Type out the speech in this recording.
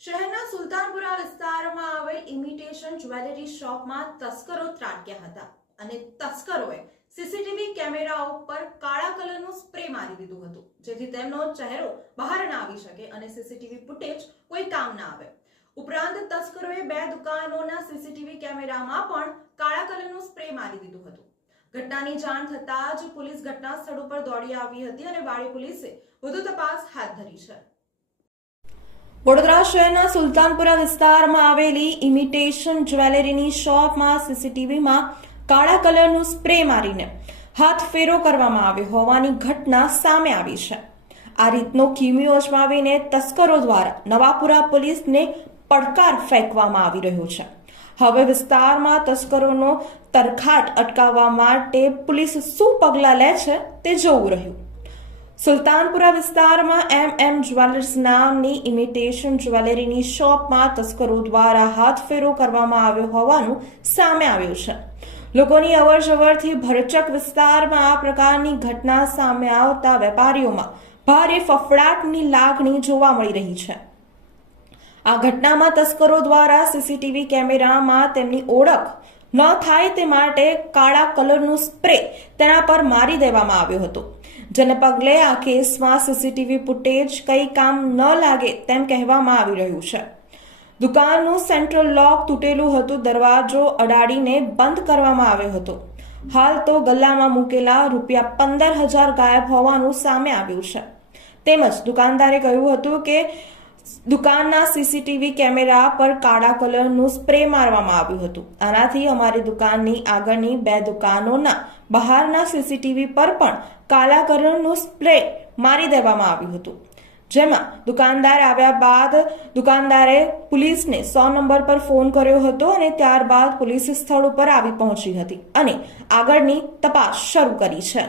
શહેરના સુલતાનપુરા વિસ્તારમાં આવેલ ઇમિટેશન જ્વેલરી શોપમાં તસ્કરો ત્રાટક્યા હતા અને તસ્કરોએ સીસીટીવી કેમેરા ઉપર કાળા કલરનું સ્પ્રે મારી દીધું હતું, જેથી તેમનો ચહેરો બહાર ના આવી શકે અને સીસીટીવી ફૂટેજ કોઈ કામ ના આવે. ઉપરાંત તસ્કરોએ બે દુકાનોના સીસીટીવી કેમેરામાં પણ કાળા કલરનું સ્પ્રે મારી દીધું હતું. ઘટનાની જાણ થતાં જ પોલીસ ઘટના સ્થળ ઉપર દોડી આવી હતી અને વાડી પોલીસે વધુ તપાસ હાથ ધરી છે. વડોદરા શહેરના સુલતાનપુરા વિસ્તારમાં આવેલી ઇમિટેશન જ્વેલરીની શોપમાં સીસીટીવીમાં કાળા કલરનું સ્પ્રે મારીને હાથ ફેરો કરવામાં આવ્યો હોવાની ઘટના સામે આવી છે. આ રીતનો કિમિયો અજમાવીને તસ્કરો દ્વારા નવાપુરા પોલીસને પડકાર ફેંકવામાં આવી રહ્યો છે. હવે વિસ્તારમાં તસ્કરોનો તરખાટ અટકાવવા માટે પોલીસ શું પગલાં લે છે તે જોવું રહ્યું. સુલતાનપુરા વિસ્તારમાં એમ એમ જ્વેલર્સ નામની ઇમિટેશન જ્વેલરીની શોપમાં તસ્કરો દ્વારા હાથફેરો કરવામાં આવ્યો હોવાનું સામે આવ્યું છે લોકોની અવરજવરથી ભરચક વિસ્તારમાં આ પ્રકારની ઘટના સામે આવતા વેપારીઓમાં ભારે ફફડાટની લાગણી જોવા મળી રહી છે આ ઘટનામાં તસ્કરો દ્વારા સીસીટીવી કેમેરામાં તેમની ઓળખ ન થાય તે માટે કાળા કલરનું સ્પ્રે તેના પર મારી દેવામાં આવ્યો હતો જેને પગલે આ કેસમાં સીસીટીવી ફૂટેજ કંઈ કામ ન લાગે તેમ કહેવામાં આવી રહ્યું છે. દુકાનનું સેન્ટ્રલ લોક તૂટેલું હતું, દરવાજો અડાડીને બંધ કરવામાં આવ્યો હતો. હાલ તો ગલ્લામાં મૂકેલા રૂપિયા પંદર હજાર ગાયબ હોવાનું સામે આવ્યું છે. તેમજ દુકાનદારે કહ્યું હતું કે દુકાનના સીસીટીવી કેમેરા પર કાળા કલરનું સ્પ્રે મારવામાં આવ્યું હતું. આનાથી અમારી દુકાનની આગળની બે દુકાનોના બહારના સીસીટીવી પર પણ કાળા કલરનું સ્પ્રે મારી દેવામાં આવ્યું હતું. જેમાં દુકાનદાર આવ્યા બાદ દુકાનદારે પોલીસને સો નંબર પર ફોન કર્યો હતો અને ત્યારબાદ પોલીસ સ્થળ ઉપર આવી પહોંચી હતી અને આગળની તપાસ શરૂ કરી છે.